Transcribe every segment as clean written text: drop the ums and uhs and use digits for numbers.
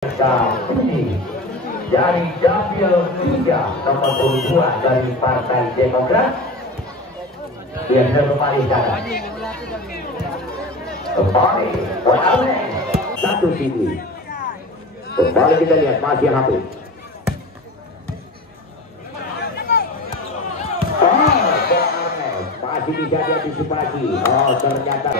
Ini dari dapil 3 nomor 2 dari Partai Demokrat yang kembali kanan. Kembali satu sini. Kembali kita lihat masih Habib. Masih bisa diantisipasi. Oh, ternyata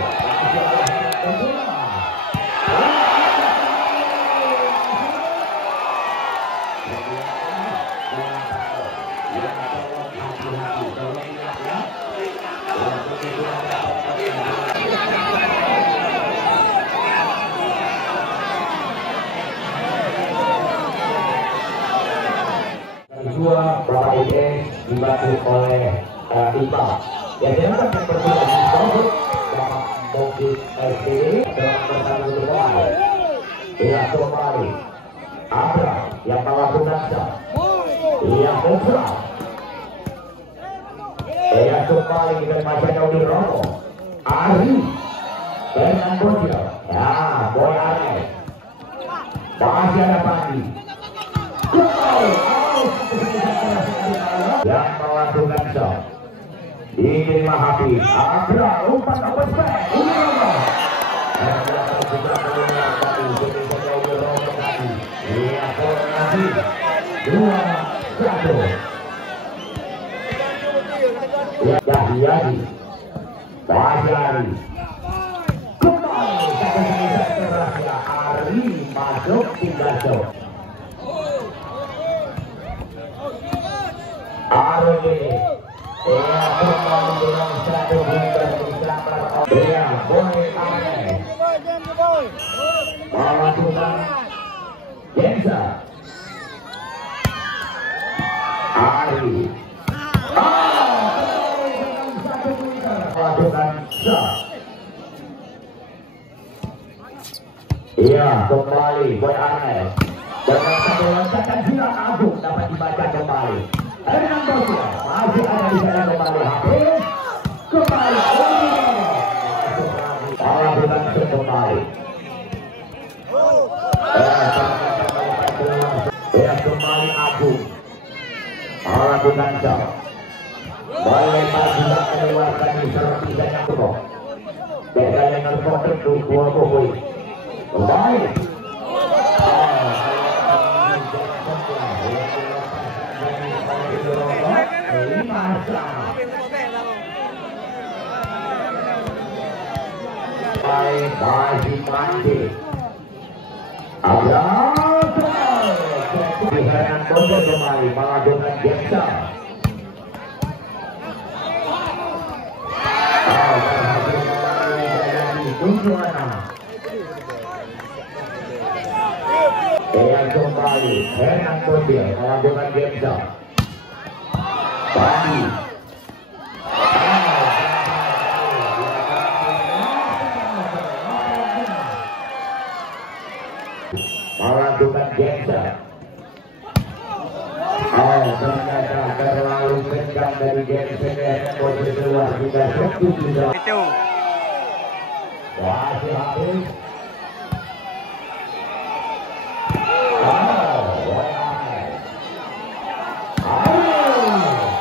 dua Bapak IDS dibantu oleh IPA yang dapat pertandingan tersebut dapat mobil SPD dalam pertandingan berdoa ia kembali Abra yang melakukan sah ia kontra ia kembali dengan Masyarakat di Romo Ari dengan Bojol ya Boy Arnes masih ada Pandi yang melakukan shot ini Mahapi Abra umpan spek ia koordinasi 2-1 Yahyadi Basyari kembali Ari masuk 3 shot Aroni ia kembali dengan 1 bintang diselamatkan oleh Boy Arnes melakukan Gensa Ari melakukan shot ia kembali Boy Arnes dengan satu loncatan silang agung dapat dibaca kembali Hernan Bosya masih ada di sana kembali habis kembali melakukan shot kembali ia kembali Agung melakukan shot boleh tidak melewatkan serpi dan Yakubo beda dengan foto dua boy kembali masih mandi ada Hernan Bosya kembali melakukan Gensa yang kembali Hernan Bosya melakukan Gensa Bandi melakukan Gensa ternyata terlalu kencang dari Gensa Hernan Bosya keluar juga cukup juga masih habis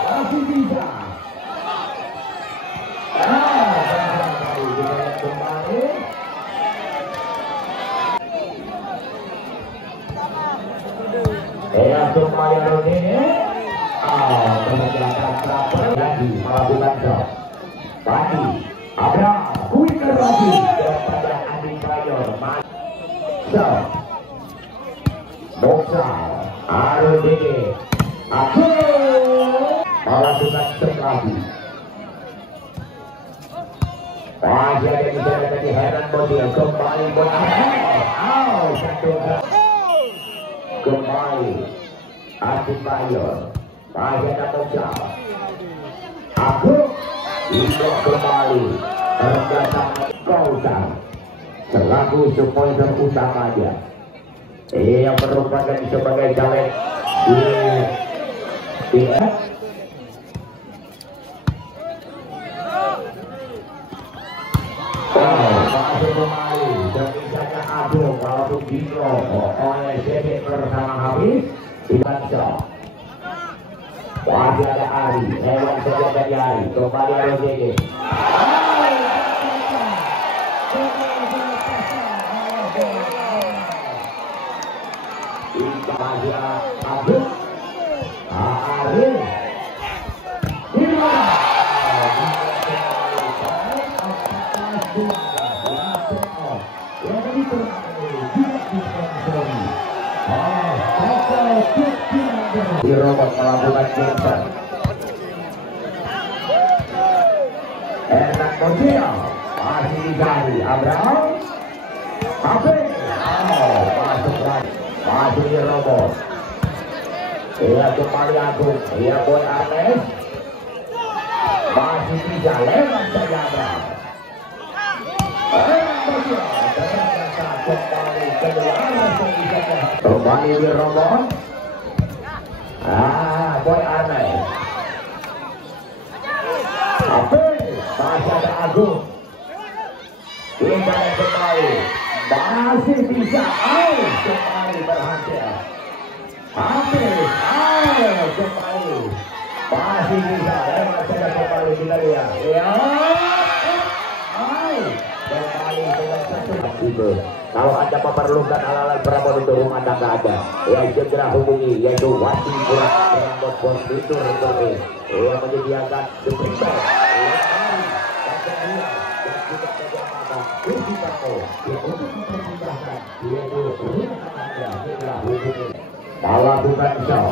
masih bisa kembali kembali Rodine ternyata lagi melakukan shot Padi Abra quicker lagi daripada Adi Bayor shot Boksal Rodine aku melakukan shot lagi masih ada di sana tadi Hernan Bosya kembali satu kembali Adi Bayor masih ada Boksal aku Indo kembali ternyata Kausar selaku sponsor utamanya yang merupakan sebagai caleg di masuk kembali dan misalnya Agung walaupun Bino oleh SCB bersama habis Ibansa. Masih ada Ari, lewat saja dari Ari, kembali Rodriguez. Masih Agus, Ari, di robot melakukan Jensen. Enak Bocil masih dicari Abraham. Hafiz masuk lagi, masih di robot. Ia kembali Agung, ia Boy Arnes masih bisa lewat saja Abraham. Enak Bocil kembali kedua kembali di robot. Boy Arnes. Hafiz masih ada Agung. Kita kembali masih bisa kembali berhasil. Hafiz kembali masih bisa lewat saja kembali kita lihat. Kembali dengan satu. Kalau Anda memerlukan alat perabot untuk rumah tangga Anda, ya segera hubungi yaitu Wati Kurang Perabot Konditor yang menyediakan sebentar dan kedua dan juga kejahatan Wisitako yang untuk mempermudahkan yaitu rumah tangga segera hubungi melakukan show.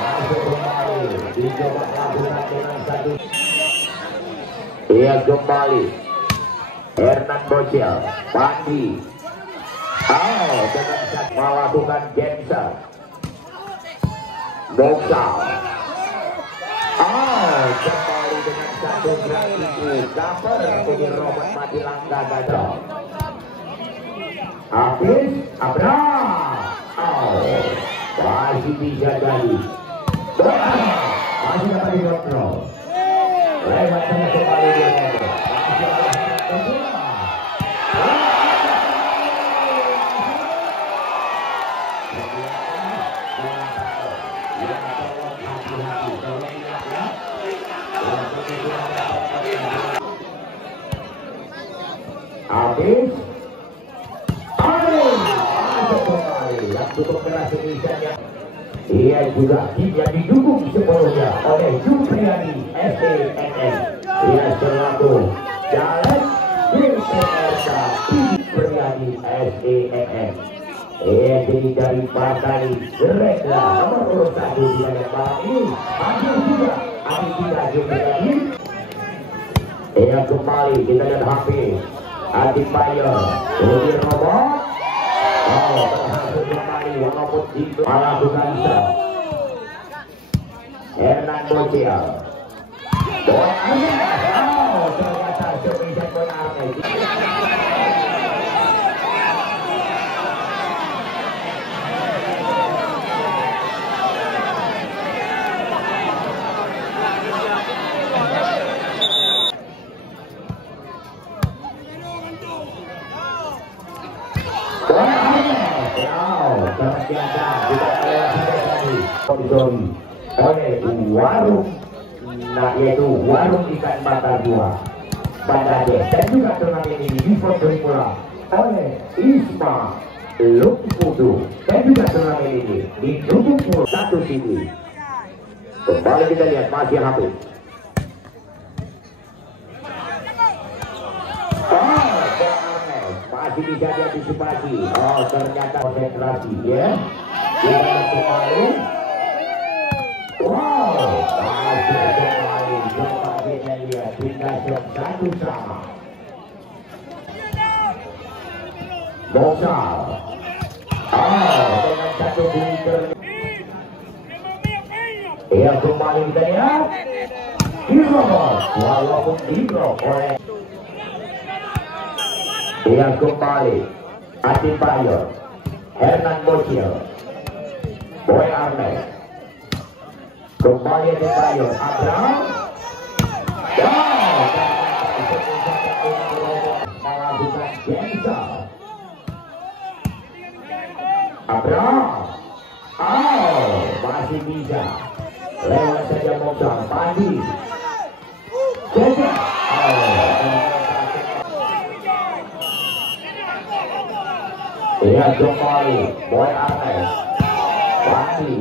Masuk kembali dicoba lakukan dengan satu. Ia kembali Hernan Bocil Pandi dengan saat melakukan Jensen Boksal kembali dengan satu gratiku cover bagi robot mati langka gagal. Hafiz Abraham masih bisa jadi masih dapat dikontrol. Lewat saja kembali di nomor. Habis. Masuk kembali. Yang cukup keras Indonesia. Ia juga tidak didukung sebelumnya oleh Supriyadi SENN. Ia selaku caleg DPRK Supriyadi SENN. Ia jadi dari partai Gerindra nomor urut 1 di dalam malam ini. Hadir juga Aditya Supriyadi. Ia kembali kita lihat Hafiz Adipayo Udi Robot. Berhasil kembali walaupun itu melakukan show. Hernan Bocil Boy Arnes. Ternyata sebisa Boy Arnes. Oleh warung, yaitu warung ikan bakar 2 Bandade, dan juga turnamen ini disponsori pula oleh Isma Lukputu, dan juga turnamen ini didukung pula Satu TV. Kembali kita lihat masih Hafiz. Masih bisa diantisipasi. Ternyata konsentrasi ya. Kita kembali. Masih kembali. Coba kita lihat tinggal satu sama. Boksal. Dengan satu bunyi. Ia kembali kita lihat. Dirobot. Walaupun dirobot oleh. Ia kembali Adipayo Hernan Bocil Boy Arnes. Kembali Adipayo Abraham. Melakukan Jensen. Abraham. Oh, masih bisa. Lewat saja motor. Padi. Jensen. Lihat kembali. Boy Arnes. Padi.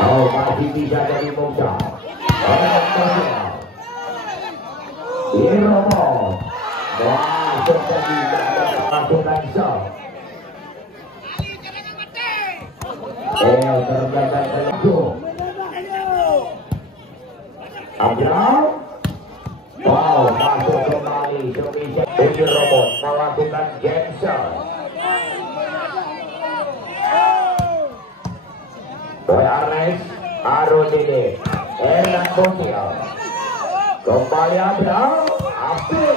Oh, masih bisa dari motor. Irobot. Masuk lagi. Masukkan shot. Terdapat terlalu. Abraham. Wow, masuk kembali. Irobot melakukan Jensen. Boy Arnes. Arudine. Ernan Bosial. Kembali Abraham. Masuk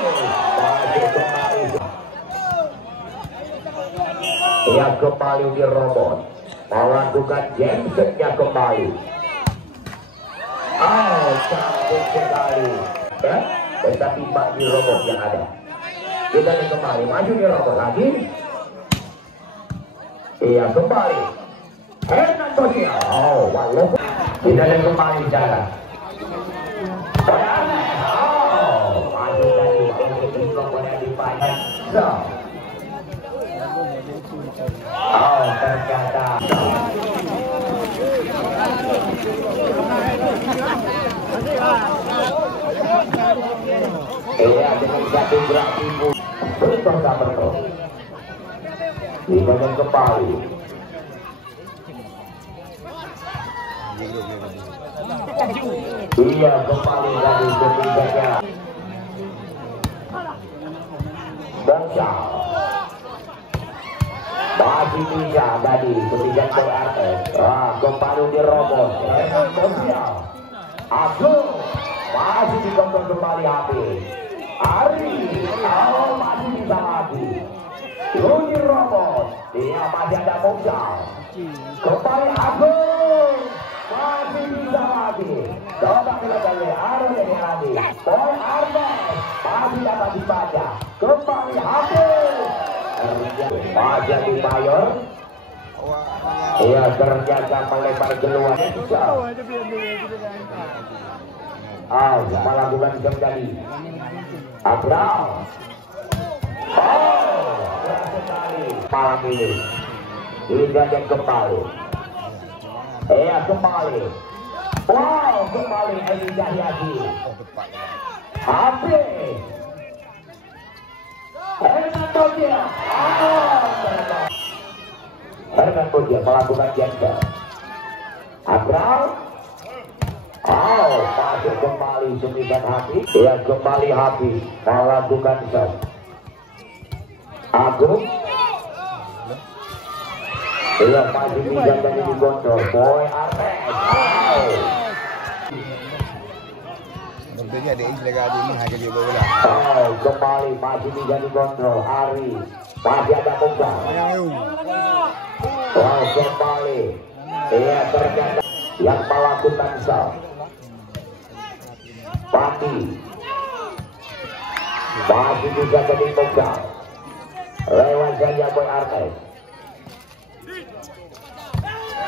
kembali. Ia kembali di robot. Melakukan Jensennya kembali. Oh, cantik sekali. Tetapi Pak di robot yang ada. Kita kembali. Maju di robot lagi. Ia kembali. Hernan Bosial. Oh, walaupun tidak ada kembali jalan. Oh, ternyata. Iya, dengan satu gerak ibu. Betul tak betul. Kita kembali. Iya, kembali dari ketiganya. Bongsal. Masih bisa tadi ketika berarti. Kembali di robot. Bongsal. Agung. Masih dikontrol kembali habis. Ari. Oh, masih bisa lagi. Runyi robot. Iya, masih ada Bongsal. Kembali Agung. Masih bisa lagi. Coba kita kali Aro dari Adi. Boy Arnes masih dapat dibaca. Kembali habis. Masih di Mayor. Iya, ternyata melempar keluar. Melakukan kembali. Abraham. Oh, sekali malam ini. Liga yang kembali. Iya, kembali. Wow, kembali Edi Cahyadi. Habis. Hernan Bosial. Hernan Bosial melakukan Jensen. Abraham. Oh, masuk kembali Semikan habis. Dia kembali habis melakukan shot. Agung. Dia masih bisa jadi dikontrol. Boy Arnes. Tentunya ada istilah ini hanya di bola. Oh, kembali masih bisa dikontrol. Ari masih ada Bongsal. Oh, kembali. Dia ternyata yang melakukan shot. Pati masih bisa jadi Bongsal. Lewat saja Boy Arnes.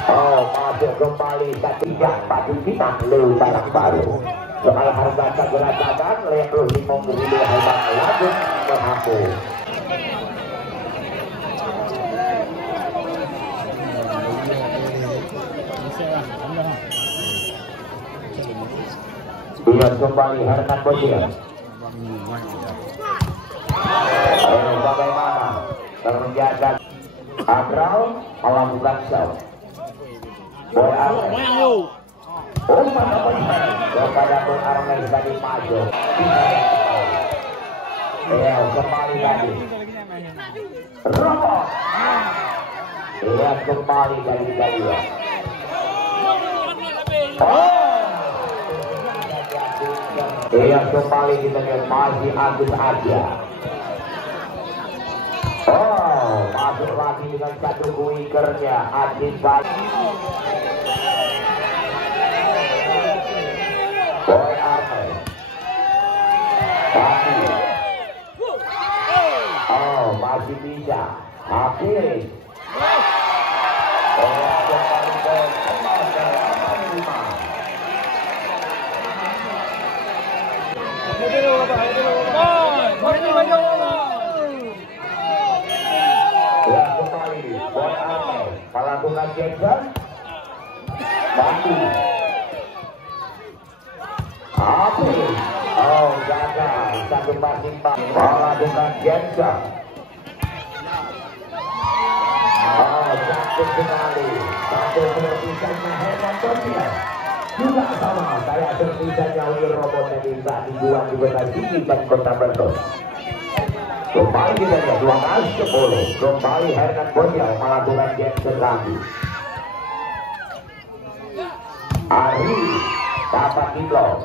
Oh, masuk kembali tidak Pak Bintang Leu barang baru. Soal harga kegerakan level 50.000 hebat lagu mengaku. Dia kembali Hernan Bosial. Bagaimana terjaga Abraham melakukan shot. Boy Arnes. Kepada Boy Arnes tadi maju. Ya, kembali lagi. Robot. Ya, kembali dari Galia. Ya, kembali kita lihat masih Agus aja. Oh, masuk lagi dengan satu wikernya Adin Bali. Boy Arnes. masih bisa. Akhirnya. Kembali Boy Arnel melakukan Jackson Batu gagal satu passing melakukan Jackson cantik sekali satu serpisannya Herman Bosier juga sama kayak serpisannya Will Robot yang bisa dibuat di Bekasi dan Kota Bandung. Kembali kita lihat 12-10. Kembali Herman Bosier melakukan Jackson lagi. Ari dapat di blok.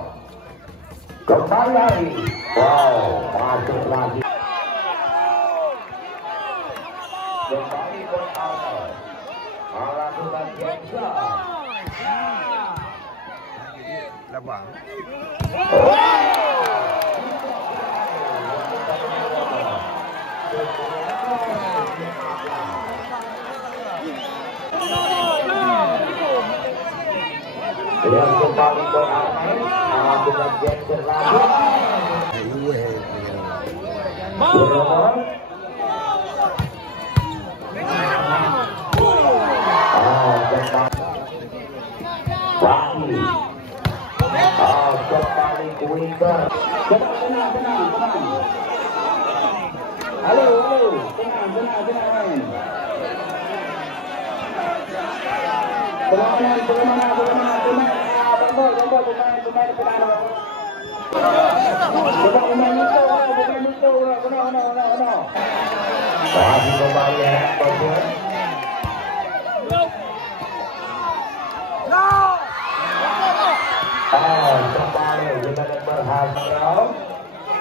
Kembali Ari. Wow, masuk lagi. Kembali Boy Arnel melakukan Jackson. Labang. Yang kembali Boy Arnel melakukan Jackson lagi. Kembali Kuiker. Tenang. Halo, tenang. Masih kembali ya, Bosier. Kembali kita berhasil.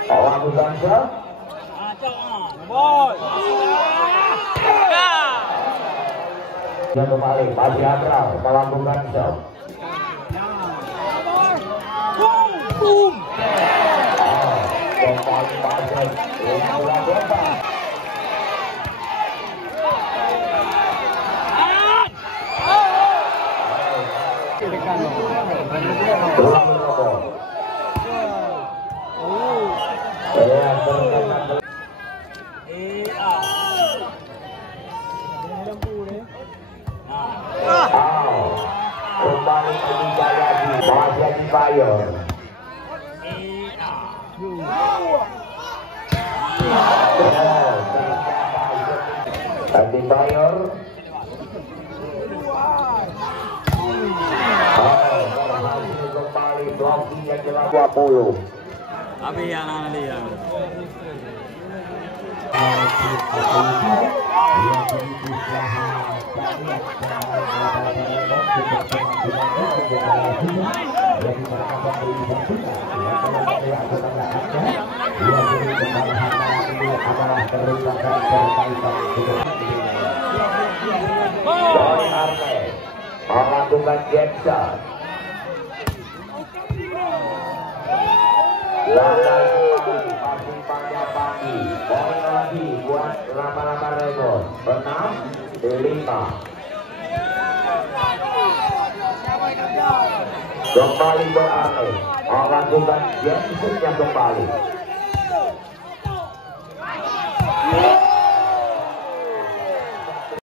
Lakukan shot. Yang kembali masih Adral melakukan shot. Kembali masuk bola bebas. Kembali Adijayadi masih Adibayor. Adibayor berhasil kembali blocking yang jelas 20. Abi yang nanti ya. Boy Arnel melakukan Jackson. Masih pada pagi. Boy lagi buat lama-lama rekor. 6-5. Kembali Boy Arnel melakukan Jackson yang kembali.